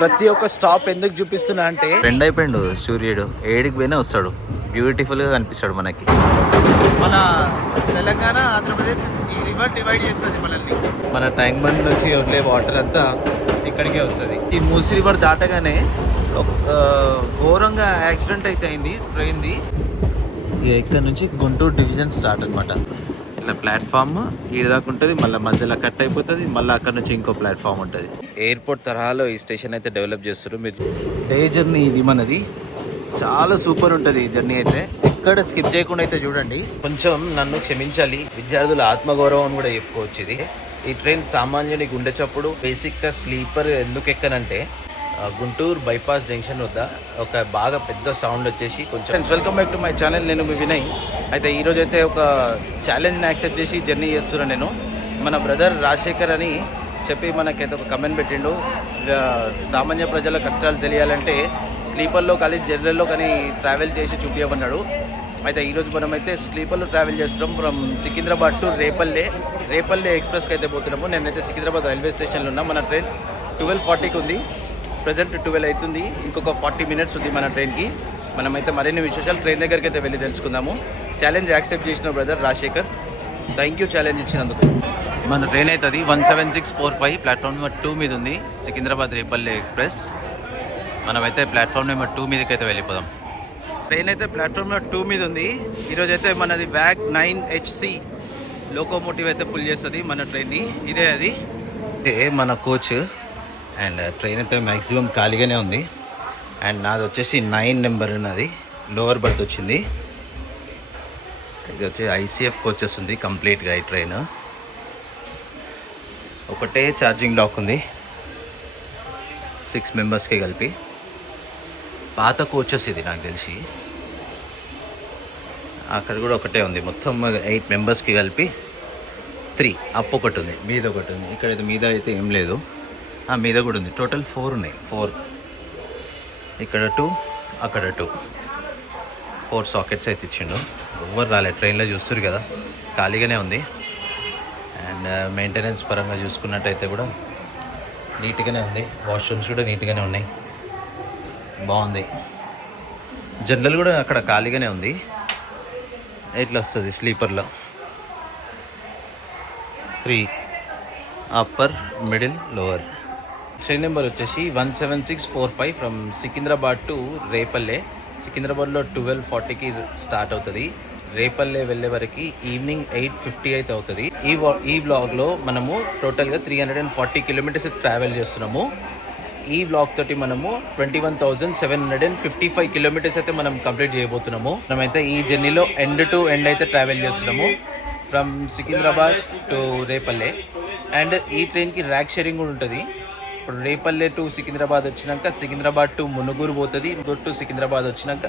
ప్రతి ఒక్క స్టాప్ ఎందుకు చూపిస్తున్నా అంటే ఫ్రెండ్ అయిపోయిండు సూర్యుడు, ఏడికి పోయినా వస్తాడు, బ్యూటిఫుల్ గా కనిపిస్తాడు మనకి. మన తెలంగాణ ఆంధ్రప్రదేశ్ ఈ రివర్ డివైడ్ చేస్తుంది మనల్ని. మన ట్యాంక్ బండ్ నుంచి వదిలే వాటర్ అంతా ఇక్కడికే వస్తుంది. ఈ మూసీ రివర్ దాటగానే ఘోరంగా యాక్సిడెంట్ అయితే అయింది ట్రైన్ది. ఇక్కడ నుంచి గుంటూరు డివిజన్ స్టార్ట్ అనమాట. ఇట్లా ప్లాట్ఫామ్ ఈడ దాకా ఉంటుంది, మళ్ళీ మధ్యలో కట్ అయిపోతుంది, మళ్ళీ అక్కడ నుంచి ఇంకో ప్లాట్ఫామ్ ఉంటుంది. ఎయిర్పోర్ట్ తరహాలో ఈ స్టేషన్ అయితే డెవలప్ చేస్తారు. మీరు డే జర్నీ ఇది మనది, చాలా సూపర్ ఉంటుంది ఈ జర్నీ అయితే. ఎక్కడ స్కిప్ చేయకుండా అయితే చూడండి. కొంచెం నన్ను క్షమించాలి, విద్యార్థుల ఆత్మగౌరవం కూడా చెప్పుకోవచ్చు. ఇది ఈ ట్రైన్ సామాన్యుని గుండె చప్పుడు. బేసిక్గా స్లీపర్ ఎందుకు ఎక్కనంటే గుంటూరు బైపాస్ జంక్షన్ వద్ద ఒక బాగా పెద్ద సౌండ్ వచ్చేసి కొంచెం. Welcome back to my channel, నేను మీ వినయ్. అయితే ఈరోజు అయితే ఒక ఛాలెంజ్ని యాక్సెప్ట్ చేసి జర్నీ చేస్తున్నాను నేను. మన బ్రదర్ రాజశేఖర్ అని చెప్పి మనకైతే ఒక కమెంట్ పెట్టిండు. సామాన్య ప్రజల కష్టాలు తెలియాలంటే స్లీపర్లో కానీ జనరల్లో కానీ ట్రావెల్ చేసి చూపించమన్నాడు. అయితే ఈరోజు మనమైతే స్లీపర్లో ట్రావెల్ చేస్తున్నాం. ఫ్రమ్ సికింద్రాబాద్ టు రేపల్లె ఎక్స్ప్రెస్కి అయితే పోతున్నాము. నేనైతే సికింద్రాబాద్ రైల్వే స్టేషన్లో ఉన్నా. మన ట్రైన్ 12:40కి ఉంది, ప్రజెంట్ 12 అవుతుంది. ఇంకొక 40 మినిట్స్ ఉంది మన ట్రైన్కి. మనమైతే మరిన్ని విశేషాలు ట్రైన్ దగ్గరికి అయితే వెళ్ళి తెలుసుకుందాము. ఛాలెంజ్ యాక్సెప్ట్ చేసిన brother Rajasekhar, thank you challenge ఇచ్చినందుకు. మన ట్రైన్ అయితే అది 17645 ప్లాట్ఫామ్ నెంబర్ 2 మీద ఉంది, సికింద్రాబాద్ రేపల్లె ఎక్స్ప్రెస్. మనమైతే ప్లాట్ఫామ్ నెంబర్ 2 మీదకి అయితే వెళ్ళిపోదాం. ట్రైన్ అయితే ప్లాట్ఫామ్ నెంబర్ 2 మీద ఉంది. ఈరోజు అయితే మనది వ్యాగ్ 9HC లోకోమోటివ్ అయితే పుల్ చేస్తుంది మన ట్రైన్ని. ఇదే అది మన కోచ్. అండ్ ట్రైన్ అయితే మ్యాక్సిమం ఖాళీగానే ఉంది. అండ్ నాది వచ్చేసి 9 నెంబర్ ఉన్నది, లోవర్ బర్త్ వచ్చింది. ఇది వచ్చి ICF కోచెస్ ఉంది కంప్లీట్గా. ఈ ట్రైన్ ఒకటే ఛార్జింగ్ లాక్ ఉంది 6 మెంబర్స్కి కలిపి. పాత కోచెస్ ఇది నాకు తెలిసి. అక్కడ కూడా ఒకటే ఉంది, మొత్తం 8 మెంబర్స్కి కలిపి 3 అప్ ఒకటి ఉంది, మీద ఒకటి ఉంది. ఇక్కడైతే మీద అయితే ఏం లేదు, మీద కూడా ఉంది. టోటల్ 4 ఉన్నాయి. 4 ఇక్కడ 2, అక్కడ 2, 4 సాకెట్స్ అయితే ఇచ్చిండు. ఎవ్వరు రాలేదు ట్రైన్లో, చూస్తారు కదా ఖాళీగానే ఉంది. అండ్ మెయింటెనెన్స్ పరంగా చూసుకున్నట్టయితే కూడా నీట్గానే ఉంది. వాష్రూమ్స్ కూడా నీట్గానే ఉన్నాయి, బాగుంది. జనరల్ కూడా అక్కడ ఖాళీగానే ఉంది. ఎట్లా వస్తుంది స్లీపర్లో 3 upper, middle, lower. Train number వచ్చేసి 17645 ఫ్రమ్ సికింద్రాబాద్ టు రేపల్లె. సికింద్రాబాద్లో 12:40కి స్టార్ట్ అవుతుంది. రేపల్లె వెళ్ళే వరకు ఈవినింగ్ 8:50 అయితే అవుతుంది. ఈ బ్లాగ్లో మనము టోటల్గా 340 కిలోమీటర్స్ ట్రావెల్ చేస్తున్నాము. ఈ బ్లాగ్ తోటి మనము 21,755 కిలోమీటర్స్ అయితే మనం కంప్లీట్ చేయబోతున్నాము. మనమైతే ఈ జర్నీలో ఎండ్ టు ఎండ్ అయితే ట్రావెల్ చేస్తున్నాము from Secunderabad to Repalle. And ఈ ట్రైన్కి ర్యాక్ షేరింగ్ కూడా ఉంటుంది. ఇప్పుడు రేపల్లె టు సికింద్రాబాద్ వచ్చినాక సికింద్రాబాద్ టు మునుగూరు పోతుంది. మునుగూరు టు సికింద్రాబాద్ వచ్చినాక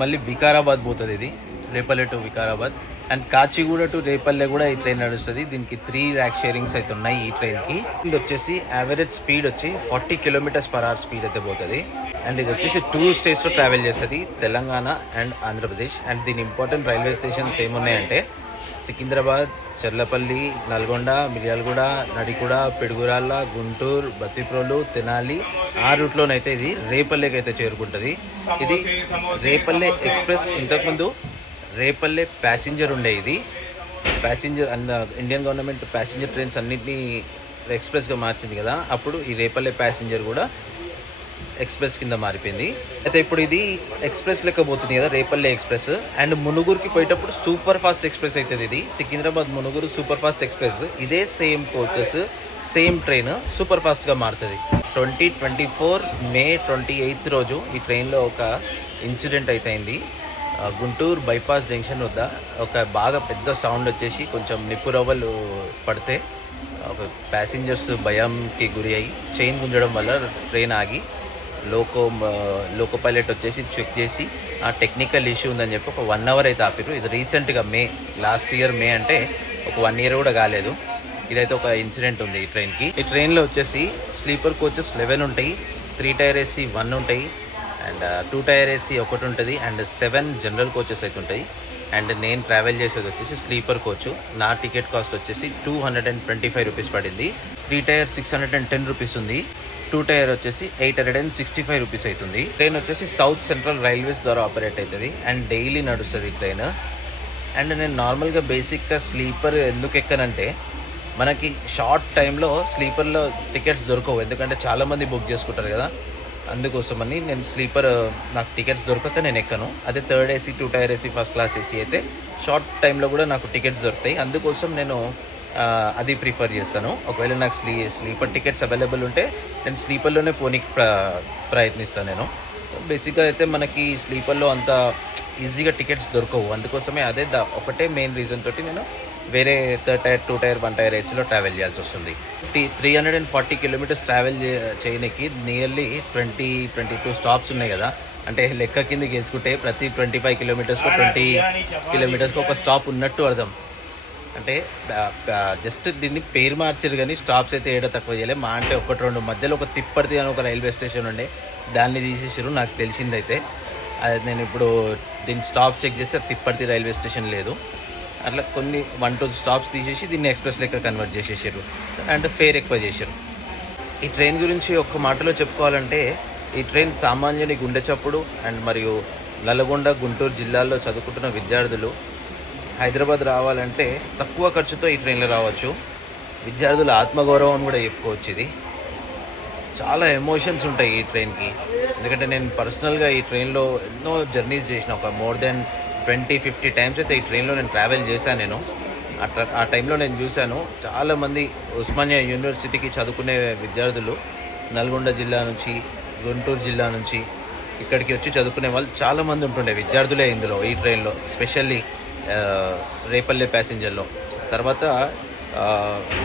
మళ్ళీ వికారాబాద్ పోతుంది. ఇది Repalle to Vikarabad. And Kacheguda to Repalle కూడా ఈ ట్రైన్ నడుస్తుంది. దీనికి 3 ర్యాక్ షేరింగ్స్ అయితే ఉన్నాయి ఈ ట్రైన్కి. ఇది వచ్చేసి యావరేజ్ స్పీడ్ వచ్చి 40 km/h స్పీడ్ అయితే పోతుంది. అండ్ ఇది వచ్చేసి 2 స్టేట్స్లో ట్రావెల్ చేస్తుంది, తెలంగాణ అండ్ ఆంధ్రప్రదేశ్. అండ్ దీని important railway stations ఏమున్నాయంటే Secunderabad, Cherlapally, Nalgonda, Miryalaguda, Nadiguda, Piduguralla, Guntur, బత్తిప్రోలు, Tenali. ఆ రూట్లోనైతే ఇది రేపల్లెకి అయితే చేరుకుంటుంది. ఇది రేపల్లె ఎక్స్ప్రెస్. ఇంతకుముందు రేపల్లె ప్యాసింజర్ ఉండే, ఇది passenger and Indian government passenger trains అన్నింటినీ ఎక్స్ప్రెస్గా మార్చింది కదా, అప్పుడు ఈ రేపల్లె ప్యాసింజర్ కూడా ఎక్స్ప్రెస్ కింద మారిపోయింది. అయితే ఇప్పుడు ఇది ఎక్స్ప్రెస్ లెక్క పోతుంది కదా రేపల్లె ఎక్స్ప్రెస్. అండ్ మునుగూరుకి పోయేటప్పుడు సూపర్ ఫాస్ట్ ఎక్స్ప్రెస్ అవుతుంది. ఇది సికింద్రాబాద్ మునుగూరు సూపర్ ఫాస్ట్ ఎక్స్ప్రెస్. ఇదే same coaches, same train super ఫాస్ట్గా మారుతుంది. 2024 మే 28 రోజు ఈ ట్రైన్లో ఒక ఇన్సిడెంట్ అయితే అయింది. గుంటూరు బైపాస్ జంక్షన్ వద్ద ఒక బాగా పెద్ద సౌండ్ వచ్చేసి కొంచెం నిప్పురవ్వలు పడితే ఒక ప్యాసింజర్స్ భయంకి గురి అయ్యి చైన్ గుంజడం వల్ల ట్రైన్ ఆగి లోకో పైలట్ వచ్చేసి చెక్ చేసి ఆ టెక్నికల్ ఇష్యూ ఉందని చెప్పి ఒక 1 hour అయితే ఆపిరు. ఇది రీసెంట్గా లాస్ట్ ఇయర్ మే, అంటే ఒక 1 year కూడా కాలేదు. ఇదైతే ఒక ఇన్సిడెంట్ ఉంది ఈ ట్రైన్కి. ఈ ట్రైన్లో వచ్చేసి స్లీపర్ కోచెస్ 11 ఉంటాయి, 3 టైర్ AC 1 ఉంటాయి, అండ్ 2 టైర్ AC 1 ఉంటుంది, అండ్ 7 జనరల్ కోచెస్ అయితే ఉంటాయి. అండ్ నేను ట్రావెల్ చేసేది వచ్చేసి స్లీపర్ కోచ్. నా టికెట్ కాస్ట్ వచ్చేసి 225 రూపీస్ పడింది. 3 టైర్ 610 రూపీస్ ఉంది. టూ టైర్ వచ్చేసి 865 రూపీస్ అవుతుంది. ట్రైన్ వచ్చేసి సౌత్ సెంట్రల్ రైల్వేస్ ద్వారా ఆపరేట్ అవుతుంది అండ్ డైలీ నడుస్తుంది ట్రైన్. అండ్ నేను నార్మల్గా బేసిక్గా స్లీపర్ ఎందుకు ఎక్కనంటే మనకి షార్ట్ టైంలో స్లీపర్లో టికెట్స్ దొరకవు, ఎందుకంటే చాలామంది బుక్ చేసుకుంటారు కదా, అందుకోసమని నేను స్లీపర్ నాకు టికెట్స్ దొరకక నేను ఎక్కను. అదే third AC, two tier AC, first class AC అయితే షార్ట్ టైంలో కూడా నాకు టికెట్స్ దొరుకుతాయి. అందుకోసం నేను అది ప్రిఫర్ చేస్తాను. ఒకవేళ నాకు స్లీపర్ టికెట్స్ అవైలబుల్ ఉంటే నేను స్లీపర్లోనే పోనీకి ప్రయత్నిస్తాను. నేను బేసిక్గా అయితే మనకి స్లీపర్లో అంత ఈజీగా టికెట్స్ దొరకవు, అందుకోసమే అదే ఒకటే మెయిన్ రీజన్ తోటి నేను వేరే third tyre, two tier, one tier ఏసీలో ట్రావెల్ చేయాల్సి వస్తుంది. 340 కిలోమీటర్స్ ట్రావెల్ చేయడానికి నియర్లీ 22 స్టాప్స్ ఉన్నాయి కదా, అంటే లెక్క కిందకి వేసుకుంటే ప్రతి 25 కిలోమీటర్స్కి 20 కిలోమీటర్స్కి ఒక స్టాప్ ఉన్నట్టు అర్థం. అంటే జస్ట్ దీన్ని పేరు మార్చారు కానీ స్టాప్స్ అయితే ఏడో తక్కువ చేయలేదు. మా అంటే 1-2 మధ్యలో ఒక తిప్పర్తి అని ఒక రైల్వే స్టేషన్ ఉండే, దాన్ని తీసేసారు నాకు తెలిసిందైతే. అది నేను ఇప్పుడు దీన్ని స్టాప్ చెక్ చేస్తే తిప్పర్తి రైల్వే స్టేషన్ లేదు. అట్లా కొన్ని 1-2 స్టాప్స్ తీసేసి దీన్ని ఎక్స్ప్రెస్ లెక్క కన్వర్ట్ చేసేసారు అండ్ ఫేర్ ఎక్కువ చేశారు. ఈ ట్రైన్ గురించి ఒక్క మాటలో చెప్పుకోవాలంటే ఈ ట్రైన్ సామాన్యుని గుండె చప్పుడు అండ్ మరియు నల్గొండ, గుంటూరు జిల్లాల్లో చదువుకుంటున్న విద్యార్థులు హైదరాబాద్ రావాలంటే తక్కువ ఖర్చుతో ఈ ట్రైన్లో రావచ్చు. విద్యార్థుల ఆత్మగౌరవం కూడా చెప్పుకోవచ్చు. ఇది చాలా ఎమోషన్స్ ఉంటాయి ఈ ట్రైన్కి, ఎందుకంటే నేను పర్సనల్గా ఈ ట్రైన్లో ఎన్నో జర్నీస్ చేసిన, ఒక మోర్ దెన్ 20-50 టైమ్స్ అయితే ఈ ట్రైన్లో నేను ట్రావెల్ చేశాను. నేను ఆ టైంలో నేను చూశాను చాలామంది ఉస్మానియా యూనివర్సిటీకి చదువుకునే విద్యార్థులు నల్గొండ జిల్లా నుంచి, గుంటూరు జిల్లా నుంచి ఇక్కడికి వచ్చి చదువుకునే వాళ్ళు చాలామంది ఉంటుండే, విద్యార్థులే ఇందులో ఈ ట్రైన్లో, స్పెషల్లీ రేపల్లె ప్యాసింజర్లో. తర్వాత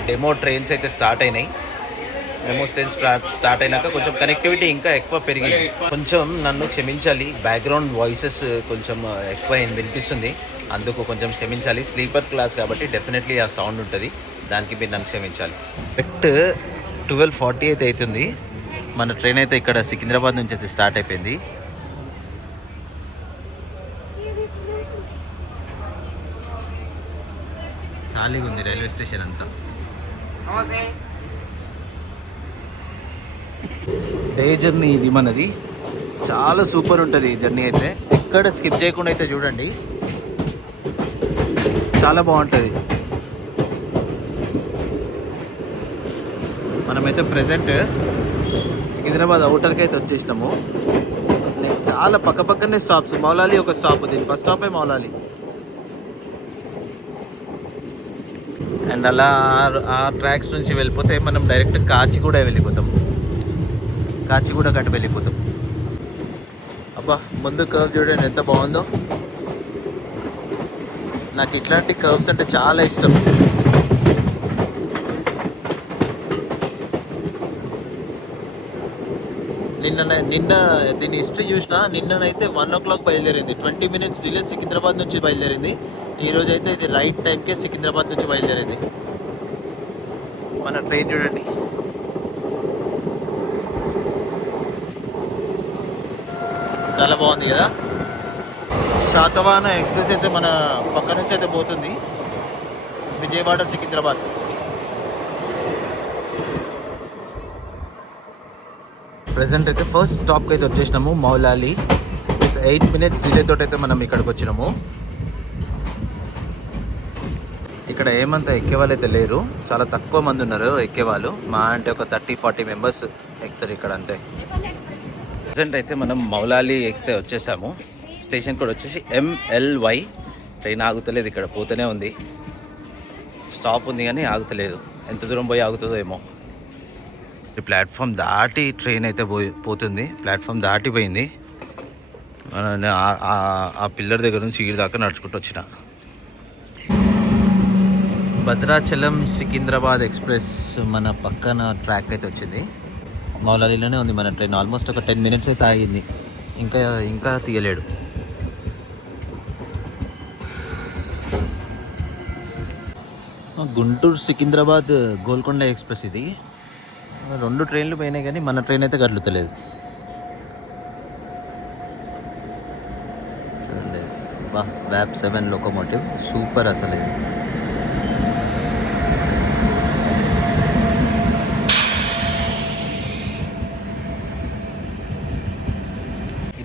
డెమో ట్రైన్స్ అయితే స్టార్ట్ అయినాయి. డెమో ట్రైన్స్ స్టార్ట్ అయినాక కొంచెం కనెక్టివిటీ ఇంకా ఎక్కువ పెరిగింది. కొంచెం నన్ను క్షమించాలి, బ్యాక్గ్రౌండ్ వాయిసెస్ కొంచెం ఎక్కువ వినిపిస్తుంది, అందుకు కొంచెం క్షమించాలి. స్లీపర్ క్లాస్ కాబట్టి డెఫినెట్లీ ఆ సౌండ్ ఉంటుంది, దానికి మీరు నన్ను క్షమించాలి. కరెక్ట్ 12:40 అయితే అవుతుంది. మన ట్రైన్ అయితే ఇక్కడ సికింద్రాబాద్ నుంచి అయితే స్టార్ట్ అయిపోయింది. ఖాళీగా ఉంది రైల్వే స్టేషన్ అంతా. డే జర్నీ ఇది మనది, చాలా సూపర్ ఉంటుంది ఈ జర్నీ అయితే. ఎక్కడ స్కిప్ చేయకుండా అయితే చూడండి, చాలా బాగుంటుంది. మనమైతే ప్రజెంట్ సికింద్రాబాద్ అవుటర్కి అయితే వచ్చేసినాము. చాలా పక్కనే స్టాప్స్. మౌలాలి ఒక స్టాప్, దీని ఫస్ట్ స్టాపే మౌలాలి. అండ్ అలా ఆ ట్రాక్స్ నుంచి వెళ్ళిపోతే మనం డైరెక్ట్ కాచిగూడ వెళ్ళిపోతాం, కాచిగూడ కట్టు వెళ్ళిపోతాం. అబ్బా ముందు కర్వ్ చూడండి ఎంత బాగుందో. నాకు ఇట్లాంటి కర్వ్స్ అంటే చాలా ఇష్టం. నిన్న దీని హిస్టరీ చూసినా, నిన్ననైతే 1 o'clock బయలుదేరింది, 20 minutes డిలే సికింద్రాబాద్ నుంచి బయలుదేరింది. ఈరోజు అయితే ఇది రైట్ టైంకే సికింద్రాబాద్ నుంచి బయలుదేరింది. మన ట్రైన్ చూడండి, చాలా బాగుంది కదా. శాతవాహన ఎక్స్ప్రెస్ అయితే మన పక్క నుంచి అయితే పోతుంది, విజయవాడ సికింద్రాబాద్. ప్రజెంట్ అయితే ఫస్ట్ స్టాప్కి అయితే వచ్చేసినాము, మౌలాలి. విత్ 8 minutes డిలే తోటి అయితే మనం ఇక్కడికి వచ్చినాము. ఇక్కడ ఏమంతా ఎక్కేవాళ్ళు అయితే లేరు, చాలా తక్కువ మంది ఉన్నారు ఎక్కేవాళ్ళు. మా అంటే ఒక 30-40 మెంబర్స్ ఎక్కుతారు ఇక్కడ అంతే. ప్రజెంట్ అయితే మనం మౌలాలి ఎక్కితే వచ్చేసాము. స్టేషన్ కూడా వచ్చేసి MLY. ట్రైన్ ఆగుతలేదు, ఇక్కడ పోతూనే ఉంది. స్టాప్ ఉంది కానీ ఆగుతలేదు, ఎంత దూరం పోయి ఆగుతుందో ఏమో. ప్లాట్ఫామ్ దాటి ట్రైన్ అయితే పోతుంది, ప్లాట్ఫామ్ దాటిపోయింది. ఆ పిల్లర్ దగ్గర నుంచి ఈ దాకా నడుచుకుంటూ వచ్చిన. భద్రాచలం సికింద్రాబాద్ ఎక్స్ప్రెస్ మన పక్కన ట్రాక్ అయితే వచ్చింది. మౌలాలీలోనే ఉంది మన ట్రైన్. ఆల్మోస్ట్ ఒక 10 minutes అయితే ఆగింది, ఇంకా తీయలేడు. గుంటూరు సికింద్రాబాద్ గోల్కొండ ఎక్స్ప్రెస్ ఇది. 2 ట్రైన్లు పోయినాయి కానీ మన ట్రైన్ అయితే గడ్లుతలేదు. చూడండి, వ్యాప్ 7 లోకోమోటివ్ సూపర్ అసలు ఇది.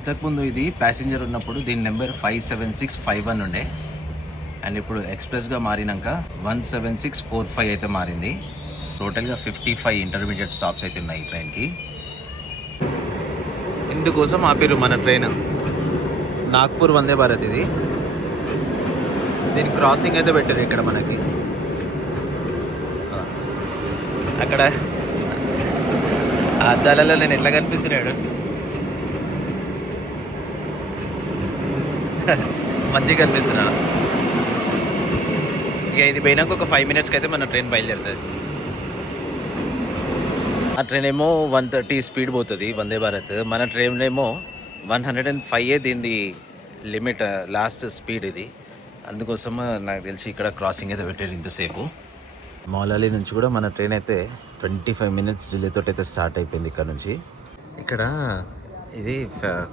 ఇంతకుముందు ఇది ప్యాసింజర్ ఉన్నప్పుడు దీని నెంబర్ 57651 ఉండే, అండ్ ఇప్పుడు ఎక్స్ప్రెస్గా మారినాక 17645 అయితే మారింది. టోటల్గా 55 ఇంటర్మీడియట్ స్టాప్స్ అయితే ఉన్నాయి ఈ ట్రైన్కి. ఇందుకోసం ఆపిరు మన ట్రైన్ నాగ్పూర్ వందే భారత్. ఇది దీని క్రాసింగ్ అయితే పెట్టారు ఇక్కడ మనకి. అక్కడ ఆ అద్దాలలో నేను ఎట్లా కనిపిస్తున్నాడు మంచిగా కనిపిస్తున్నాడు. ఇక ఇది పోయినాక ఒక 5 minutesకి అయితే మన ట్రైన్ బయలుదేరుతుంది. ఆ ట్రైన్ ఏమో 130 స్పీడ్ పోతుంది వందే భారత్. మన ట్రైన్ ఏమో 105 దీని లిమిట్ లాస్ట్ స్పీడ్ ఇది. అందుకోసం నాకు తెలిసి ఇక్కడ క్రాసింగ్ అయితే పెట్టారు ఇంతసేపు. మౌలాలి నుంచి కూడా మన ట్రైన్ అయితే 25 minutes డిలేతో అయితే స్టార్ట్ అయిపోయింది ఇక్కడ నుంచి. ఇక్కడ ఇది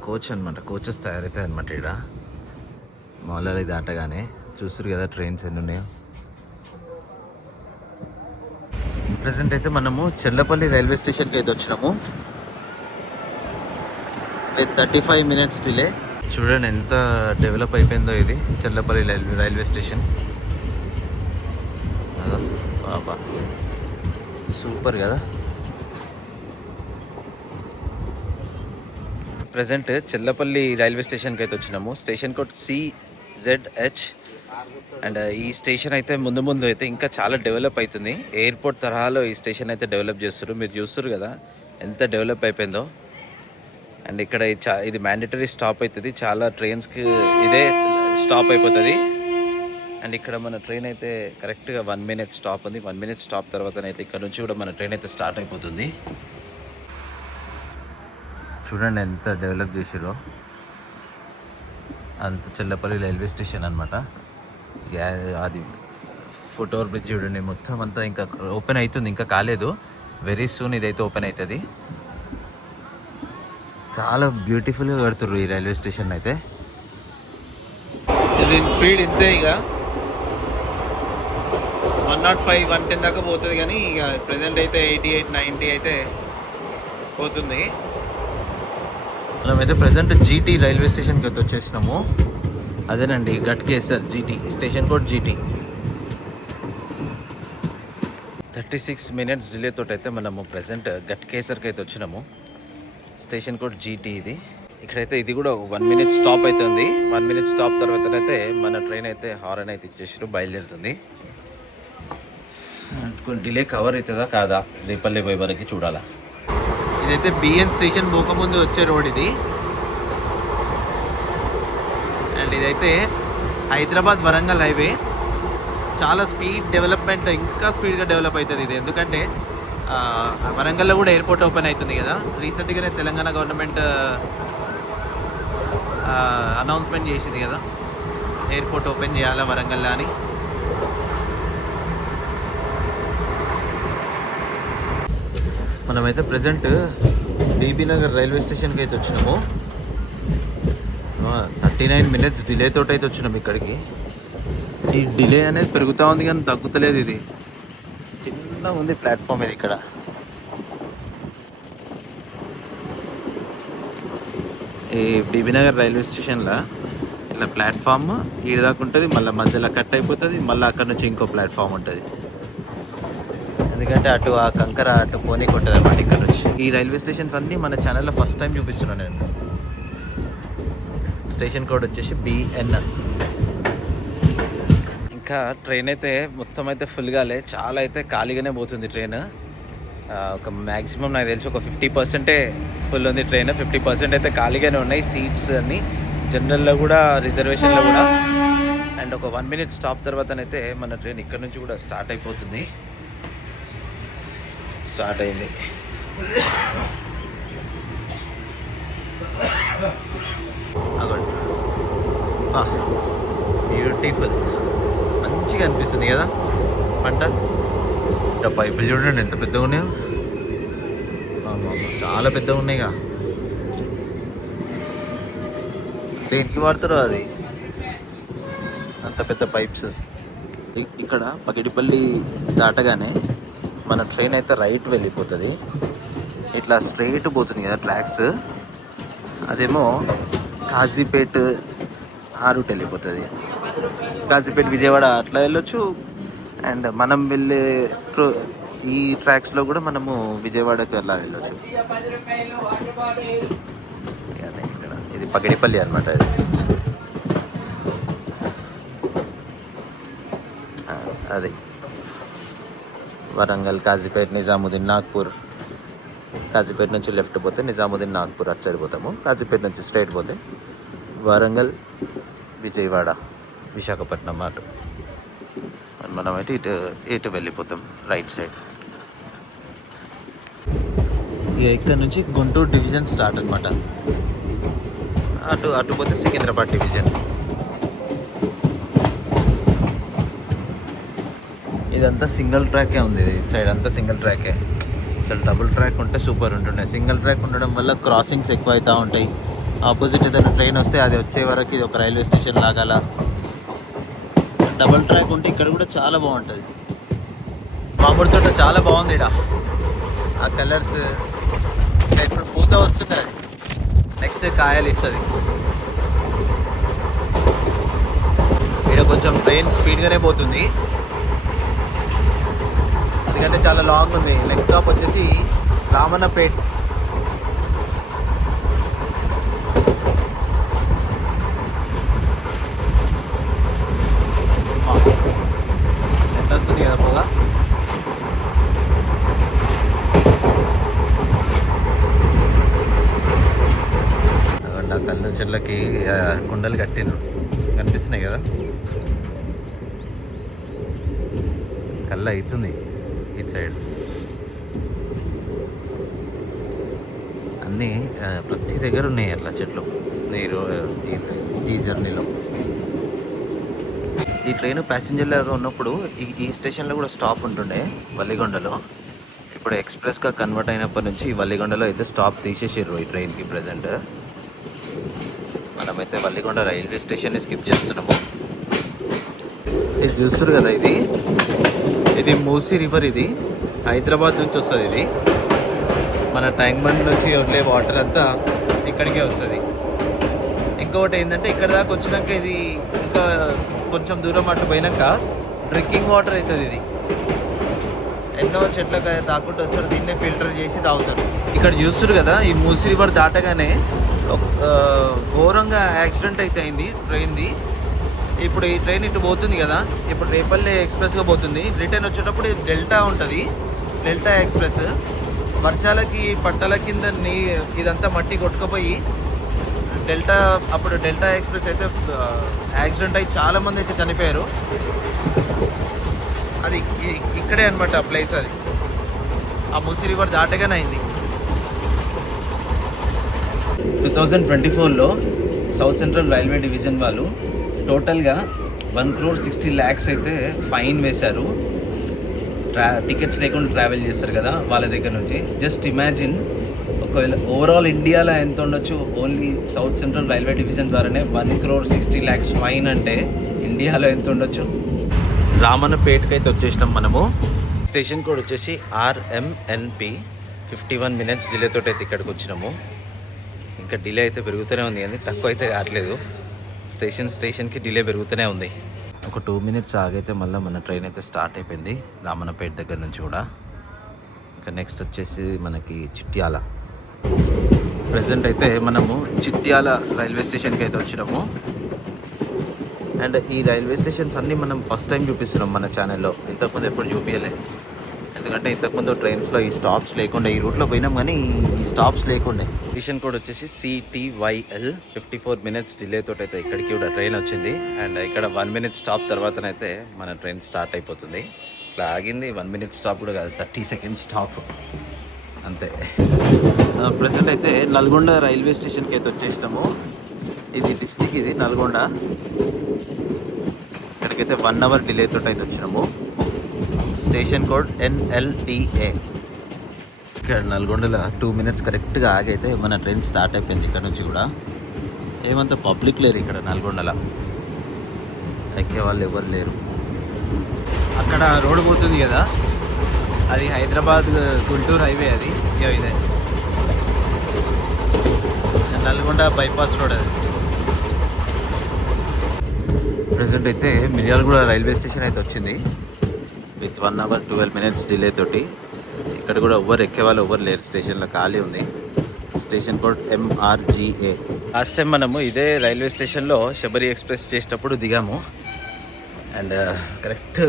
కోచ్ అనమాట, కోచెస్ తయారవుతాయి అనమాట. ఇక్కడ మౌలాలి దాటగానే చూస్తారు కదా ట్రైన్స్ ఎన్ని ఉన్నాయో. ప్రజెంట్ అయితే మనము చెల్లపల్లి రైల్వే స్టేషన్కి అయితే వచ్చినాము విత్ 35 minutes డిలే. చూడండి ఎంత డెవలప్ అయిపోయిందో ఇది చెల్లపల్లి రైల్వే స్టేషన్. బాబా సూపర్ కదా. ప్రజెంట్ చెల్లపల్లి రైల్వే స్టేషన్కి అయితే వచ్చినాము. Station code CZH. అండ్ ఈ స్టేషన్ అయితే ముందు ముందు అయితే ఇంకా చాలా డెవలప్ అవుతుంది. ఎయిర్పోర్ట్ తరహాలో ఈ స్టేషన్ అయితే డెవలప్ చేస్తారు. మీరు చూస్తారు కదా ఎంత డెవలప్ అయిపోయిందో. అండ్ ఇక్కడ ఇది మ్యాండేటరీ స్టాప్ అవుతుంది, చాలా ట్రైన్స్కి ఇదే స్టాప్ అయిపోతుంది. అండ్ ఇక్కడ మన ట్రైన్ అయితే కరెక్ట్గా 1 minute స్టాప్ ఉంది. 1 minute స్టాప్ తర్వాతనైతే ఇక్కడ నుంచి కూడా మన ట్రైన్ అయితే స్టార్ట్ అయిపోతుంది. చూడండి ఎంత డెవలప్ చేసిరో. అంత చెల్లపల్లి రైల్వే స్టేషన్ అనమాట. అది ఫుట్ ఓవర్ బ్రిడ్జ్ చూడండి, మొత్తం అంతా ఇంకా ఓపెన్ అవుతుంది, ఇంకా కాలేదు. వెరీ సూన్ ఇదైతే ఓపెన్ అవుతుంది. చాలా బ్యూటిఫుల్గా కడుతుర్రు ఈ రైల్వే స్టేషన్ అయితే. దీని స్పీడ్ ఇంతే, ఇక 105, 110 దాకా పోతుంది. కానీ ఇక ప్రజెంట్ అయితే 88, 90 అయితే పోతుంది. మనమైతే ప్రజెంట్ GT రైల్వే స్టేషన్కి అయితే వచ్చేసినాము. అదేనండి Ghatkesar GT, station code GT. 36 minutes delay తోటి అయితే మనము ప్రజెంట్ గట్కేసర్కి అయితే వచ్చినాము. స్టేషన్ కోడ్ GT ఇది. ఇక్కడైతే ఇది కూడా 1 minute స్టాప్ అవుతుంది. 1 minute స్టాప్ తర్వాత అయితే మన ట్రైన్ అయితే హారన్ అయితే ఇచ్చేసారు, బయలుదేరుతుంది. కొన్ని డిలే కవర్ అవుతుందా కాదా రేపల్లె పోయే వరకు చూడాలా. ఇదైతే BN స్టేషన్ పోకముందు వచ్చే రోడ్ ఇది. అండ్ ఇదైతే హైదరాబాద్ వరంగల్ హైవే. చాలా స్పీడ్ డెవలప్మెంట్, ఇంకా స్పీడ్గా డెవలప్ అవుతుంది ఇది. ఎందుకంటే వరంగల్లో కూడా ఎయిర్పోర్ట్ ఓపెన్ అవుతుంది కదా. రీసెంట్గానే తెలంగాణ గవర్నమెంట్ అనౌన్స్మెంట్ చేసింది కదా, ఎయిర్పోర్ట్ ఓపెన్ చేయాలా వరంగల్లో అని. మనమైతే ప్రజెంట్ బీబీ నగర్ రైల్వే స్టేషన్కి అయితే వచ్చినాము. 39 minutes డిలే తోటి అయితే వచ్చినాము ఇక్కడికి. ఈ డిలే అనేది పెరుగుతూ ఉంది కానీ తగ్గుతలేదు. ఇది చిన్నగా ఉంది ప్లాట్ఫామ్ ఇది. ఇక్కడ ఈ బీబీ నగర్ రైల్వే స్టేషన్లో ఇలా ప్లాట్ఫామ్ ఈడ దాకా ఉంటుంది, మళ్ళీ మధ్యలో కట్ అయిపోతుంది, మళ్ళీ అక్కడ నుంచి ఇంకో ప్లాట్ఫామ్ ఉంటుంది. ఎందుకంటే అటు ఆ కంకర అటు పోనీకి ఉంటుంది అన్నమాట ఇక్కడ నుంచి. ఈ రైల్వే స్టేషన్స్ అన్నీ మన ఛానల్లో ఫస్ట్ టైం చూపిస్తున్నాను నేను. స్టేషన్ కోడ్ వచ్చేసి BN. ఇంకా ట్రైన్ అయితే మొత్తం అయితే ఫుల్ కాలే, చాలా అయితే ఖాళీగానే పోతుంది ట్రైన్. ఒక మ్యాక్సిమం నాకు తెలిసి ఒక 50% ఫుల్ ఉంది ట్రైన్, 50% అయితే ఖాళీగానే ఉన్నాయి సీట్స్ అన్నీ, జనరల్లో కూడా రిజర్వేషన్లో కూడా. అండ్ ఒక 1 minute స్టాప్ తర్వాతనైతే మన ట్రైన్ ఇక్కడ నుంచి కూడా స్టార్ట్ అయిపోతుంది. స్టార్ట్ అయింది. బ్యూటిఫుల్, మంచిగా అనిపిస్తుంది కదా పంట. పైపులు చూడండి ఎంత పెద్దగా ఉన్నాయో, చాలా పెద్దగా ఉన్నాయిగా. దేనికి వాడతారో అది, అంత పెద్ద పైప్స్. ఇక్కడ పగిడిపల్లి దాటగానే మన ట్రైన్ అయితే రైట్ వెళ్ళిపోతుంది. ఇట్లా స్ట్రైట్ పోతుంది కదా ట్రాక్స్, అదేమో కాజీపేట్ ఆ రూట్ వెళ్ళిపోతుంది. కాజీపేట విజయవాడ అట్లా వెళ్ళొచ్చు. అండ్ మనం వెళ్ళే ఈ ట్రాక్స్లో కూడా మనము విజయవాడకి అలా వెళ్ళొచ్చు. ఇక్కడ ఇది పగిడిపల్లి అనమాట. ఇది అది వరంగల్, కాజీపేట, నిజాముద్దీన్, నాగ్పూర్. కాజీపేట నుంచి లెఫ్ట్ పోతే నిజాముద్దీన్, నాగ్పూర్ అటు సైడ్ పోతాము. కాజీపేట నుంచి స్ట్రైట్ పోతే వరంగల్, విజయవాడ, విశాఖపట్నం అటు. మనం అయితే ఇటు వెళ్ళిపోతాం రైట్ సైడ్. ఇక ఇక్కడ నుంచి గుంటూరు డివిజన్ స్టార్ట్ అనమాట. అటు పోతే సికింద్రాబాద్ డివిజన్. ఇదంతా సింగిల్ ట్రాకే ఉంది. ఇటు సైడ్ అంతా సింగిల్ ట్రాకే. అసలు డబుల్ ట్రాక్ ఉంటే సూపర్ ఉంటుండే. సింగిల్ ట్రాక్ ఉండడం వల్ల క్రాసింగ్స్ ఎక్కువ అవుతూ ఉంటాయి. ఆపోజిట్ ఏదైనా ట్రైన్ వస్తే అది వచ్చే వరకు ఇది ఒక రైల్వే స్టేషన్ లాగాల. డబుల్ ట్రాక్ ఉంటే ఇక్కడ కూడా చాలా బాగుంటుంది. మామిడి తోట చాలా బాగుంది ఇక్కడ. ఆ కలర్స్ ఇంకా ఇప్పుడు పూత వస్తుంది. అది నెక్స్ట్ కాయలు ఇస్తుంది. ఇక్కడ కొంచెం ట్రైన్ స్పీడ్గానే పోతుంది ఎందుకంటే చాలా లాంగ్ ఉంది. నెక్స్ట్ స్టాప్ వచ్చేసి రామన్నపేట్. ఎంత వస్తుంది కదా పొగ. ఆ కళ్ళు చెట్లకి కుండలు కట్టిండ్రు కనిపిస్తున్నాయి కదా. కళ్ళు అవుతుంది ఇటు సైడ్. అన్నీ ప్రతి దగ్గర ఉన్నాయి అట్లా చెట్లు నీరు ఈ జర్నీలో. ఈ ట్రైన్ ప్యాసింజర్ లాగా ఉన్నప్పుడు ఈ స్టేషన్లో కూడా స్టాప్ ఉంటుండే వల్లిగొండలో. ఇప్పుడు ఎక్స్ప్రెస్గా కన్వర్ట్ అయినప్పటి నుంచి వల్లిగొండలో అయితే స్టాప్ తీసేసారు ఈ ట్రైన్కి ప్రజెంట్. మనమైతే వల్లిగొండ రైల్వే స్టేషన్ని స్కిప్ చేస్తున్నాము. ఇది చూస్తారు కదా, ఇది మూసీ రివర్. ఇది హైదరాబాద్ నుంచి వస్తుంది. ఇది మన ట్యాంక్ బండ్ నుంచి వదిలే వాటర్ అంతా ఇక్కడికే వస్తుంది. ఇంకొకటి ఏంటంటే ఇక్కడ దాకా వచ్చినాక ఇది ఇంకా కొంచెం దూరం అటు పోయినాక డ్రింకింగ్ వాటర్ అవుతుంది. ఇది ఎన్నో చెట్లకు తాకుంటూ వస్తారు. దీన్నే ఫిల్టర్ చేసి తాగుతారు. ఇక్కడ చూస్తారు కదా, ఈ మూసీ రివర్ దాటగానే ఘోరంగా యాక్సిడెంట్ అయితే అయింది ట్రైన్ది. ఇప్పుడు ఈ ట్రైన్ ఇటు పోతుంది కదా, ఇప్పుడు రేపల్లె ఎక్స్ప్రెస్గా పోతుంది. రిటర్న్ వచ్చేటప్పుడు డెల్టా ఉంటుంది, డెల్టా ఎక్స్ప్రెస్. వర్షాలకి పట్టల కింద ఇదంతా మట్టి కొట్టుకుపోయి అప్పుడు డెల్టా ఎక్స్ప్రెస్ అయితే యాక్సిడెంట్ అయ్యి చాలామంది అయితే చనిపోయారు. అది ఇక్కడే అనమాట ప్లేస్. అది ఆ మూసీ రివర్ దాటగానే అయింది. 2024లో సౌత్ సెంట్రల్ రైల్వే డివిజన్ వాళ్ళు టోటల్గా 1,60,00,000 అయితే ఫైన్ వేశారు. టికెట్స్ లేకుండా ట్రావెల్ చేస్తారు కదా వాళ్ళ దగ్గర నుంచి. జస్ట్ ఇమాజిన్, ఒకవేళ ఓవరాల్ ఇండియాలో ఎంత ఉండొచ్చు, only south central railway division ద్వారానే 1,60,00,000 ఫైన్ అంటే ఇండియాలో ఎంత ఉండొచ్చు. రామన్నపేటకి అయితే వచ్చేసినాం మనము. స్టేషన్ కోడ్ వచ్చేసి RMNP. 51 minutes డిలే తోటి అయితే ఇక్కడికి వచ్చినాము. ఇంకా డిలే అయితే పెరుగుతూనే ఉంది కానీ తక్కువ అయితే కావట్లేదు. స్టేషన్కి డిలే పెరుగుతూనే ఉంది. ఒక 2 minutes ఆగైతే మళ్ళీ మన ట్రైన్ అయితే స్టార్ట్ అయిపోయింది రామన్నపేట దగ్గర నుంచి కూడా. ఇంకా నెక్స్ట్ వచ్చేసి మనకి చిట్యాల. ప్రజెంట్ అయితే మనము చిట్యాల రైల్వే స్టేషన్కి అయితే వచ్చినాము. అండ్ ఈ రైల్వే స్టేషన్స్ అన్నీ మనం ఫస్ట్ టైం చూపిస్తున్నాం మన ఛానల్లో. ఇంతకుముందు ఎప్పుడు చూపించలే, ఎందుకంటే ఇంతకుముందు ట్రైన్స్లో ఈ స్టాప్స్ లేకుండే. ఈ రూట్లో పోయినాం కానీ ఈ స్టాప్స్ లేకుండే. స్టేషన్ కోడ్ వచ్చేసి CTYL. 54 minutes డిలే తోటి అయితే ఇక్కడికి కూడా ట్రైన్ వచ్చింది. అండ్ ఇక్కడ 1 minute స్టాప్ తర్వాతనైతే మన ట్రైన్ స్టార్ట్ అయిపోతుంది. ఇట్లా ఆగింది 1 minute స్టాప్ కూడా కాదు, 30 seconds స్టాప్ అంతే. ప్రజెంట్ అయితే నల్గొండ రైల్వే స్టేషన్కి అయితే వచ్చేసినాము. ఇది డిస్టిక్, ఇది నల్గొండ. ఇక్కడికైతే 1 hour డిలే తోటి అయితే వచ్చినాము. Station code NLTA. ఇక్కడ నల్గొండలో 2 minutes కరెక్ట్గా ఆగైతే మన ట్రైన్ స్టార్ట్ అయిపోయింది. ఇక్కడ నుంచి కూడా ఏమంత పబ్లిక్ లేరు ఇక్కడ నల్గొండలో, ఎక్కే వాళ్ళు ఎవరు లేరు. అక్కడ రోడ్డు పోతుంది కదా, అది హైదరాబాద్ గుంటూరు హైవే. అది ఇదే నల్గొండ బైపాస్ రోడ్ అది. ప్రజెంట్ అయితే మిర్యాలగూడ రైల్వే స్టేషన్ అయితే వచ్చింది విత్ 1 hour 12 minutes డిలే తోటి. ఇక్కడ కూడా ఎవ్వరు ఎక్కే వాళ్ళు ఎవ్వరు లేరు, స్టేషన్లో ఖాళీ ఉంది. Station code MRGA. Last time మనము ఇదే రైల్వే స్టేషన్లో శబరి ఎక్స్ప్రెస్ చేసేటప్పుడు దిగాము. అండ్ కరెక్ట్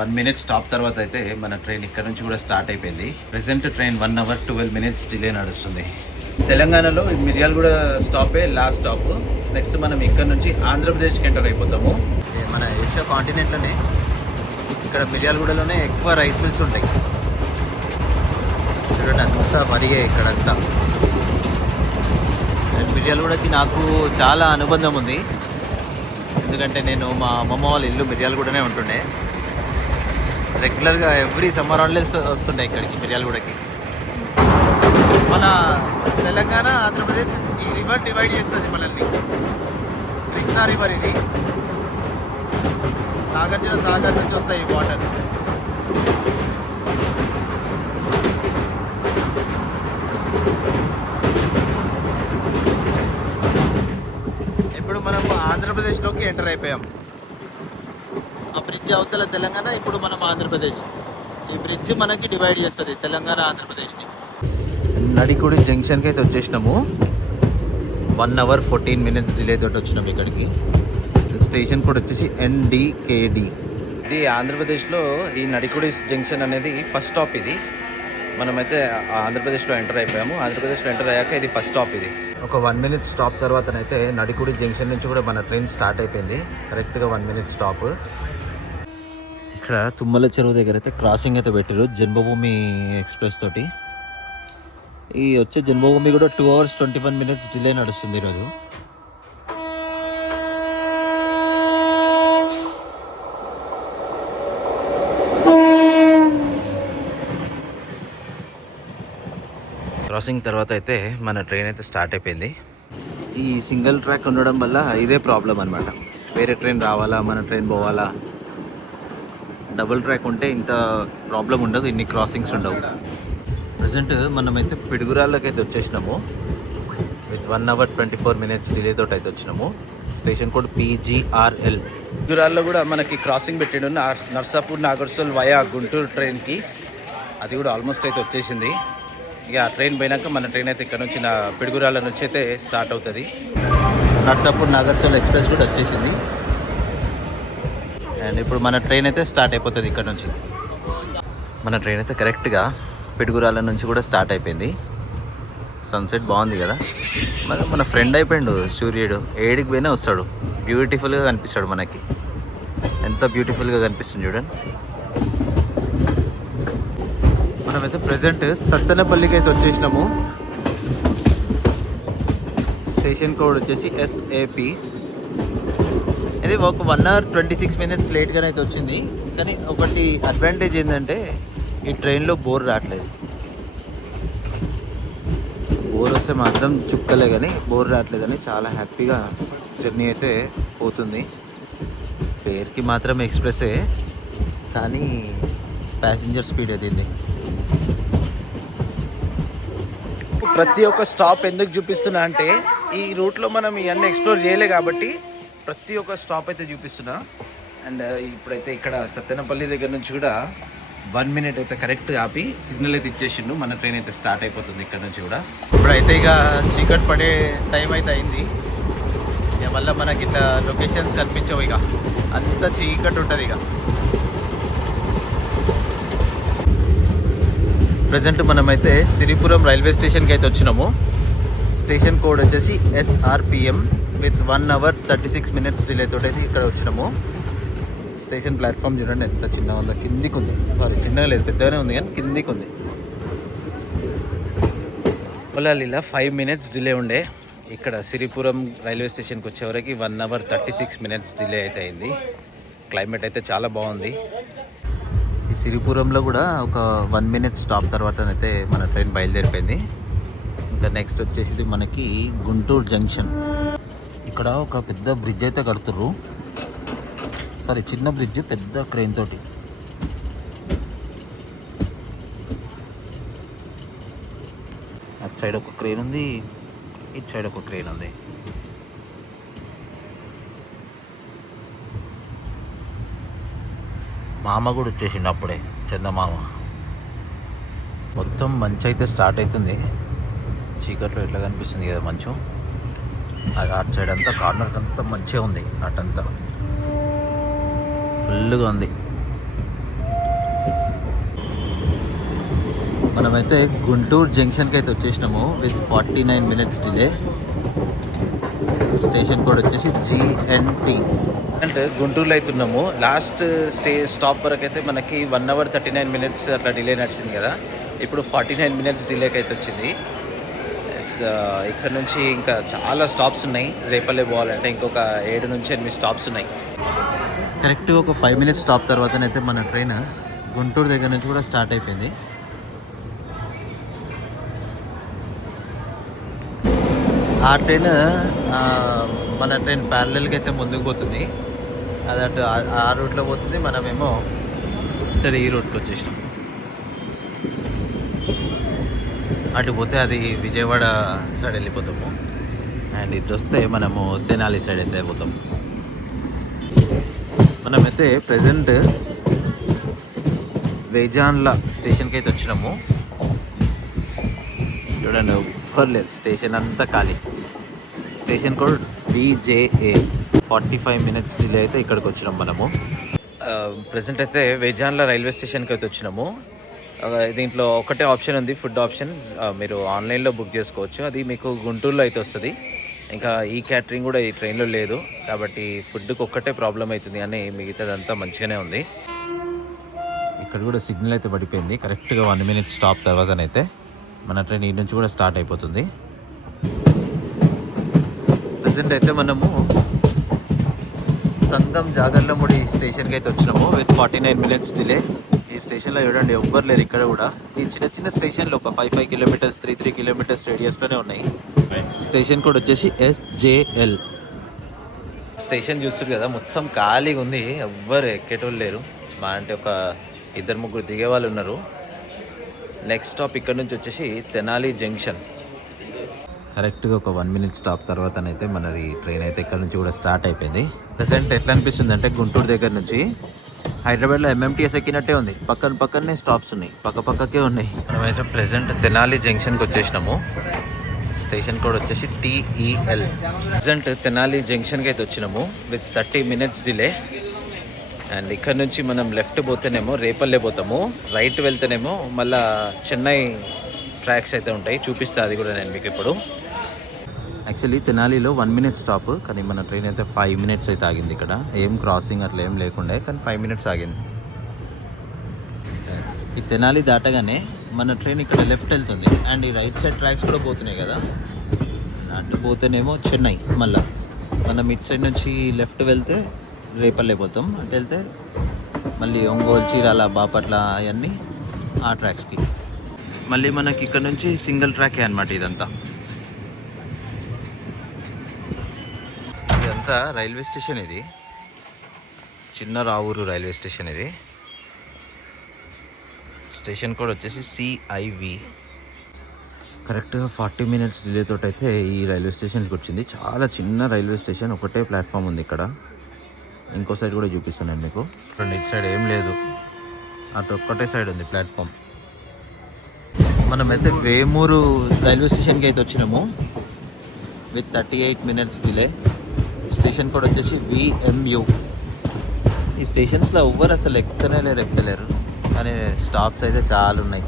1 minute స్టాప్ తర్వాత అయితే మన ట్రైన్ ఇక్కడ నుంచి కూడా స్టార్ట్ అయిపోయింది. Present train 1 hour 12 minutes delay నడుస్తుంది. తెలంగాణలో మిర్యాలగూడ స్టాపే లాస్ట్ స్టాప్. నెక్స్ట్ మనం ఇక్కడ నుంచి ఆంధ్రప్రదేశ్కి ఎంటర్ అయిపోతాము. మన ఏషియా కాంటినెంట్లోనే ఇక్కడ మిర్యాలగూడలోనే ఎక్కువ రైస్ మిల్స్ ఉంటాయి. చూడండి అంతా వరిగే ఇక్కడంతా. అండ్ మిర్యాలగూడకి నాకు చాలా అనుబంధం ఉంది, ఎందుకంటే నేను మా అమ్మమ్మ వాళ్ళ ఇల్లు మిర్యాలగూడనే ఉంటుండే. రెగ్యులర్గా ఎవ్రీ సమ్మర్ హాలిడేస్ వస్తుండే ఇక్కడికి మిర్యాలగూడకి. మన తెలంగాణ ఆంధ్రప్రదేశ్ ఈ రివర్ డివైడ్ చేస్తుంది మనల్ని. కృష్ణా రివర్ ఇది. నాగార్జున సాగర్ నుంచి వస్తాయి ఈ వాటర్. ఇప్పుడు మనం ఆంధ్రప్రదేశ్లోకి ఎంటర్ అయిపోయాం. ఆ బ్రిడ్జ్ అవతల తెలంగాణ, ఇప్పుడు మనం ఆంధ్రప్రదేశ్. ఈ బ్రిడ్జ్ మనకి డివైడ్ చేస్తుంది తెలంగాణ ఆంధ్రప్రదేశ్ని. నడికుడి జంక్షన్కి అయితే వచ్చేసినాము. 1 hour 14 minutes డిలే తోటి వచ్చినాము ఇక్కడికి. స్టేషన్ కూడా వచ్చేసి NDKD. ఇది ఆంధ్రప్రదేశ్లో ఈ నడికుడి జంక్షన్ అనేది ఫస్ట్ స్టాప్. ఇది మనమైతే ఆంధ్రప్రదేశ్లో ఎంటర్ అయిపోయాము. ఆంధ్రప్రదేశ్లో ఎంటర్ అయ్యాక ఇది ఫస్ట్ స్టాప్. ఇది ఒక 1 minute స్టాప్ తర్వాతనైతే నడికుడి జంక్షన్ నుంచి కూడా మన ట్రైన్ స్టార్ట్ అయిపోయింది. కరెక్ట్గా 1 minute స్టాప్. ఇక్కడ తుమ్మల చెరువు దగ్గర అయితే క్రాసింగ్ అయితే పెట్టారు జన్మభూమి ఎక్స్ప్రెస్ తోటి. ఈ వచ్చే జన్మభూమి కూడా 2 hours 21 minutes డిలే నడుస్తుంది ఈరోజు. క్రాసింగ్ తర్వాత అయితే మన ట్రైన్ అయితే స్టార్ట్ అయిపోయింది. ఈ సింగిల్ ట్రాక్ ఉండడం వల్ల ఇదే ప్రాబ్లం అనమాట. వేరే ట్రైన్ రావాలా, మన ట్రైన్ పోవాలా. డబుల్ ట్రాక్ ఉంటే ఇంత ప్రాబ్లం ఉండదు, ఇన్ని క్రాసింగ్స్ ఉండవు. ప్రజెంట్ మనమైతే పిడుగురాళ్ళకి అయితే వచ్చేసినాము విత్ 1 hour 24 minutes డిలే తోటి అయితే వచ్చినాము. Station code PGRL. పిడుగురాళ్ళలో కూడా మనకి క్రాసింగ్ పెట్టిండు నర్సాపూర్ నాగర్సోల్ వయా గుంటూరు ట్రైన్కి. అది కూడా ఆల్మోస్ట్ అయితే వచ్చేసింది. ఇక ఆ ట్రైన్ పోయినాక మన ట్రైన్ అయితే ఇక్కడ నుంచి పిడుగురాళ్ళ నుంచి అయితే స్టార్ట్ అవుతుంది. నర్సాపూర్ నాగర్సోల్ ఎక్స్ప్రెస్ కూడా వచ్చేసింది. అండ్ ఇప్పుడు మన ట్రైన్ అయితే స్టార్ట్ అయిపోతుంది ఇక్కడ నుంచి. మన ట్రైన్ అయితే కరెక్ట్గా పిడుగురాళ్ళ నుంచి కూడా స్టార్ట్ అయిపోయింది. సన్సెట్ బాగుంది కదా. మన ఫ్రెండ్ అయిపోయిండు సూర్యుడు. ఏడికి పోయినా వస్తాడు, బ్యూటిఫుల్గా కనిపిస్తాడు మనకి. ఎంత బ్యూటిఫుల్గా కనిపిస్తుంది చూడండి. మనమైతే ప్రజెంట్ సత్తెనపల్లికి అయితే వచ్చేసినాము. స్టేషన్ కోడ్ వచ్చేసి SAP. ఇది ఒక 1 hour 26 minutes లేట్గానే అయితే వచ్చింది. కానీ ఒకటి అడ్వాంటేజ్ ఏంటంటే ఈ ట్రైన్లో బోర్ రావట్లేదు. బోర్ వస్తే మాత్రం చుక్కలే, కానీ బోర్ రావట్లేదని చాలా హ్యాపీగా జర్నీ అయితే పోతుంది. పేరుకి మాత్రం ఎక్స్ప్రెస్సే, కానీ ప్యాసింజర్ స్పీడ్ దీన్ని. ప్రతి ఒక్క స్టాప్ ఎందుకు చూపిస్తున్నా అంటే ఈ రూట్లో మనం ఇవన్నీ ఎక్స్ప్లోర్ చేయలే కాబట్టి ప్రతి ఒక్క స్టాప్ అయితే చూపిస్తున్నా. అండ్ ఇప్పుడైతే ఇక్కడ సత్తెనపల్లి దగ్గర నుంచి కూడా 1 minute అయితే కరెక్ట్ ఆపి సిగ్నల్ అయితే ఇచ్చేసిండు. మన ట్రైన్ అయితే స్టార్ట్ అయిపోతుంది ఇక్కడ నుంచి కూడా. ఇప్పుడైతే ఇక చీకటి పడే టైం అయితే అయింది. ఇక మళ్ళీ మనకి ఇట్లా లొకేషన్స్ కనిపించవు, ఇక అంత చీకటి ఉంటుంది. ఇక ప్రజెంట్ మనమైతే సిరిపురం రైల్వే స్టేషన్కి అయితే వచ్చినాము. స్టేషన్ కోడ్ వచ్చేసి SRPM with 1 hour 36 minutes delay తోటి అయితే ఇక్కడ వచ్చినాము. స్టేషన్ ప్లాట్ఫామ్ చూడండి ఎంత చిన్నగా ఉందో. కిందికి ఉంది, సారీ చిన్నగా లేదు, పెద్దగానే ఉంది కానీ కిందికి ఉంది. ఇలా 5 minutes డిలే ఉండే. ఇక్కడ సిరిపురం రైల్వే స్టేషన్కి వచ్చేవరకు 1 hour 36 minutes డిలే అయితే అయింది. క్లైమేట్ అయితే చాలా బాగుంది. ఈ సిరిపురంలో కూడా ఒక 1 minute స్టాప్ తర్వాతనైతే మన ట్రైన్ బయలుదేరిపోయింది. ఇంకా నెక్స్ట్ వచ్చేసి మనకి గుంటూరు జంక్షన్. ఇక్కడ ఒక పెద్ద బ్రిడ్జ్ అయితే కడుతుర్రు. సారీ చిన్న బ్రిడ్జ్ పెద్ద క్రెయిన్ తోటి. అటు సైడ్ ఒక క్రెయిన్ ఉంది, ఇటు సైడ్ ఒక ట్రైన్ ఉంది. మామ కూడా వచ్చేసిండు అప్పుడే, చందమామ. మొత్తం మంచు అయితే స్టార్ట్ అవుతుంది. చీకట్లో ఎట్లా కనిపిస్తుంది కదా మంచు. అటు సైడ్ అంతా కార్నర్కి అంతా మంచిగా ఉంది, అటంతా ఫుల్గా ఉంది. మనమైతే గుంటూరు జంక్షన్కి అయితే వచ్చేసినాము with 49 minutes delay. Station code వచ్చేసి GNT. అంటే గుంటూరులో అయితే ఉన్నాము. లాస్ట్ స్టాప్ వరకు అయితే మనకి 1 hour 39 minutes అట్లా డిలే నడిచింది కదా. ఇప్పుడు 49 minutes డిలేకి అయితే వచ్చింది. ఇక్కడ నుంచి ఇంకా చాలా స్టాప్స్ ఉన్నాయి. రేపల్లె పోవాలంటే ఇంకొక 7 నుంచి 8 స్టాప్స్ ఉన్నాయి. కరెక్ట్గా ఒక 5 minutes స్టాప్ తర్వాతనైతే మన ట్రైన్ గుంటూరు దగ్గర నుంచి కూడా స్టార్ట్ అయిపోయింది. ఆ ట్రైన్ మన ట్రైన్ ప్యారలల్గా అయితే ముందుకు పోతుంది. అది అటు ఆ రూట్లో పోతుంది, మనమేమో సరే ఈ రూట్కి వచ్చేసినాం. అటు పోతే అది విజయవాడ సైడ్ వెళ్ళిపోతాము, అండ్ ఇటు వస్తే మనము తెనాలి సైడ్ అయితే పోతాము. మనమైతే ప్రజెంట్ వేజాన్ల స్టేషన్కి అయితే వచ్చినాము. చూడండి, ఎవ్వరు స్టేషన్ అంతా ఖాళీ. Station code BJA. 45 minutes delay అయితే ఇక్కడికి వచ్చినాం మనము. ప్రజెంట్ అయితే వేజాన్ల రైల్వే స్టేషన్కి అయితే వచ్చినాము. దీంట్లో ఒకటే ఆప్షన్ ఉంది, ఫుడ్ ఆప్షన్. మీరు ఆన్లైన్లో బుక్ చేసుకోవచ్చు. అది మీకు గుంటూరులో అయితే వస్తుంది. ఇంకా ఈ క్యాటరింగ్ కూడా ఈ ట్రైన్లో లేదు కాబట్టి ఫుడ్కి ఒక్కటే ప్రాబ్లం అవుతుంది, అని మిగతాదంతా మంచిగానే ఉంది. ఇక్కడ కూడా సిగ్నల్ అయితే పడిపోయింది. కరెక్ట్గా 1 minute స్టాప్ తర్వాతనైతే మన ట్రైన్ ఈ నుంచి కూడా స్టార్ట్ అయిపోతుంది. ప్రజెంట్ అయితే మనము సంగం జాగర్లముడి స్టేషన్కి అయితే వచ్చినాము విత్ 49 minutes డిలే. ఈ స్టేషన్లో చూడండి, ఎవ్వరు లేరు ఇక్కడ కూడా. ఈ చిన్న చిన్న స్టేషన్లు ఒక 5 kilometers 3 kilometers రేడియస్లోనే ఉన్నాయి. స్టేషన్ కోడ్ వచ్చేసి SJL. స్టేషన్ చూస్తారు కదా, మొత్తం ఖాళీగా ఉంది. ఎవ్వరు ఎక్కేటోళ్ళు లేరు. మా అంటే ఒక 2-3 దిగే వాళ్ళు ఉన్నారు. నెక్స్ట్ స్టాప్ ఇక్కడ నుంచి వచ్చేసి తెనాలి జంక్షన్. కరెక్ట్గా ఒక 1 minute స్టాప్ తర్వాతనైతే మనది ట్రైన్ అయితే ఇక్కడ నుంచి కూడా స్టార్ట్ అయిపోయింది. ప్రజెంట్ ఎట్లా అనిపిస్తుంది అంటే గుంటూరు దగ్గర నుంచి హైదరాబాద్లో MMTS ఎక్కినట్టే ఉంది. పక్కనే స్టాప్స్ ఉన్నాయి, పక్కకే ఉన్నాయి. మనమైతే ప్రెజెంట్ తెనాలి జంక్షన్కి వచ్చేసినాము. స్టేషన్ కోడ్ వచ్చేసి TEL. ప్రజెంట్ తెనాలి జంక్షన్కి అయితే వచ్చినాము విత్ 30 minutes డిలే. అండ్ ఇక్కడ నుంచి మనం లెఫ్ట్ పోతేనేమో రేపల్లె పోతాము, రైట్ వెళ్తేనేమో మళ్ళీ చెన్నై ట్రాక్స్ అయితే ఉంటాయి. చూపిస్తా అది కూడా నేను మీకు ఇప్పుడు. యాక్చువల్లీ తెనాలిలో 1 minute స్టాప్, కానీ మన ట్రైన్ అయితే 5 minutes అయితే ఆగింది. ఇక్కడ ఏం క్రాసింగ్ అట్లా ఏం లేకుండే, కానీ 5 minutes ఆగింది. ఈ తెనాలి దాటగానే మన ట్రైన్ ఇక్కడ లెఫ్ట్ వెళ్తుంది, అండ్ ఈ రైట్ సైడ్ ట్రాక్స్ కూడా పోతున్నాయి కదా. అటు పోతేనేమో చెన్నై, మళ్ళీ మనం ఇటు సైడ్ నుంచి లెఫ్ట్ వెళ్తే రేపల్లె పోతాం. అటు వెళ్తే మళ్ళీ ఒంగోలు, చీరాల, బాపట్ల అవన్నీ ఆ ట్రాక్స్కి. మళ్ళీ మనకి ఇక్కడ నుంచి సింగిల్ ట్రాకే అనమాట ఇదంతా. ఇదంతా రైల్వే స్టేషన్. ఇది చిన్న రావూరు రైల్వే స్టేషన్. ఇది స్టేషన్ కోడ్ వచ్చేసి CIV. కరెక్ట్గా 40 minutes డిలే తోటి అయితే ఈ రైల్వే స్టేషన్కి వచ్చింది. చాలా చిన్న రైల్వే స్టేషన్, ఒకటే ప్లాట్ఫామ్ ఉంది ఇక్కడ. ఇంకో సైడ్ కూడా చూపిస్తాను మీకు. ఇటు సైడ్ ఏం లేదు, అటు ఒక్కటే సైడ్ ఉంది ప్లాట్ఫామ్. మనమైతే వేమూరు రైల్వే స్టేషన్కి అయితే వచ్చినాము with 38 minutes delay. Station code వచ్చేసి VMU. ఈ స్టేషన్స్లో ఎవ్వరు అసలు ఎక్కలేరు, కానీ స్టాప్స్ అయితే చాలా ఉన్నాయి.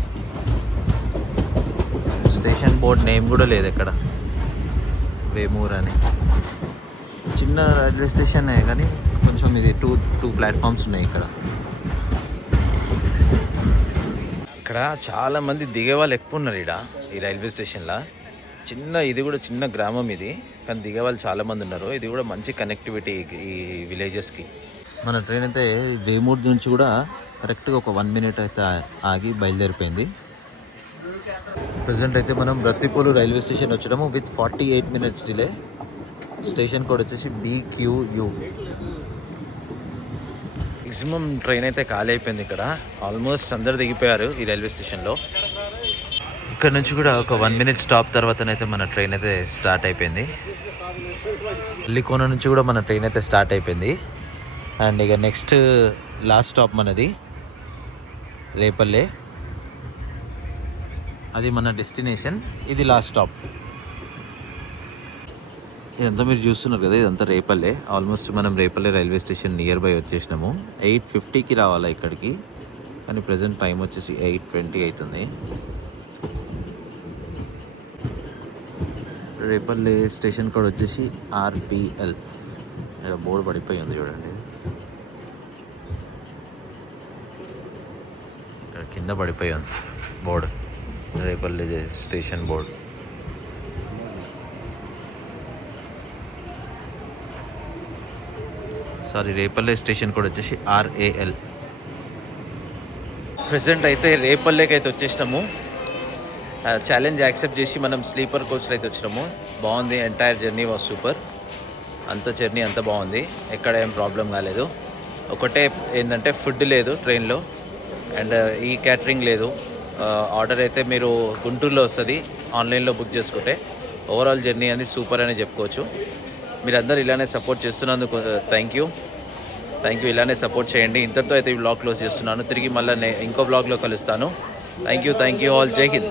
స్టేషన్ బోర్డ్ నేమ్ కూడా లేదు ఎక్కడ, వేమూరు అని. చిన్న రైల్వే స్టేషన్ కానీ కొంచెం ఇది టూ ప్లాట్ఫామ్స్ ఉన్నాయి ఇక్కడ. ఇక్కడ చాలా మంది దిగే వాళ్ళు ఎక్కువ ఉన్నారు ఈ రైల్వే స్టేషన్లో. ఇది కూడా చిన్న గ్రామం ఇది, కానీ దిగే వాళ్ళు చాలా మంది ఉన్నారు. ఇది కూడా మంచి కనెక్టివిటీ ఈ విలేజెస్కి. మన ట్రైన్ అయితే వేమూరు నుంచి కూడా కరెక్ట్గా ఒక 1 minute అయితే ఆగి బయలుదేరిపోయింది. ప్రజెంట్ అయితే మనం రత్తిపోలు రైల్వే స్టేషన్ వచ్చాము with 48 minutes delay. Station code వచ్చేసి BQU. మ్యాక్సిమం ట్రైన్ అయితే ఖాళీ అయిపోయింది ఇక్కడ. ఆల్మోస్ట్ అందరు దిగిపోయారు ఈ రైల్వే స్టేషన్లో. ఇక్కడ నుంచి కూడా ఒక 1 minute స్టాప్ తర్వాతనైతే మన ట్రైన్ అయితే స్టార్ట్ అయిపోయింది. అల్లికోన నుంచి కూడా మన ట్రైన్ అయితే స్టార్ట్ అయిపోయింది. అండ్ ఇక నెక్స్ట్ లాస్ట్ స్టాప్ మనది రేపల్లె. అది మన డెస్టినేషన్, ఇది లాస్ట్ స్టాప్. ఇదంతా మీరు చూస్తున్నారు కదా, ఇదంతా రేపల్లె. ఆల్మోస్ట్ మనం Repalle railway station near by వచ్చేసినాము. 8:50కి రావాలా ఇక్కడికి, కానీ ప్రజెంట్ టైం వచ్చేసి 8:20 అవుతుంది. రేపల్లె స్టేషన్ కోడ్ వచ్చేసి RPL. ఇక్కడ బోర్డు పడిపోయి ఉంది చూడండి, ఇక్కడ కింద పడిపోయి ఉంది board, Repalle station board. Sorry, Repalle station code వచ్చేసి RAL. ప్రెసెంట్ అయితే రేపల్లెకి అయితే వచ్చేసినాము. ఛాలెంజ్ యాక్సెప్ట్ చేసి మనం స్లీపర్ కోచ్లో అయితే వచ్చినాము. బాగుంది, ఎంటైర్ జర్నీ వాజ్ సూపర్. అంత జర్నీ అంత బాగుంది, ఎక్కడ ఏం ప్రాబ్లం కాలేదు. ఒకటే ఏంటంటే ఫుడ్ లేదు ట్రైన్లో, అండ్ ఈ క్యాటరింగ్ లేదు. ఆర్డర్ అయితే మీరు గుంటూరులో వస్తుంది, ఆన్లైన్లో బుక్ చేసుకుంటే. ఓవరాల్ జర్నీ అనేది సూపర్ అని చెప్పుకోవచ్చు. మీరందరూ ఇలానే సపోర్ట్ చేస్తున్నందుకు థ్యాంక్ యూ. ఇలానే సపోర్ట్ చేయండి. ఇంతటితో అయితే ఈ బ్లాగ్ క్లోజ్ చేస్తున్నాను. తిరిగి మళ్ళీ ఇంకో బ్లాగ్లో కలుస్తాను. Thank you all. జై హింద్.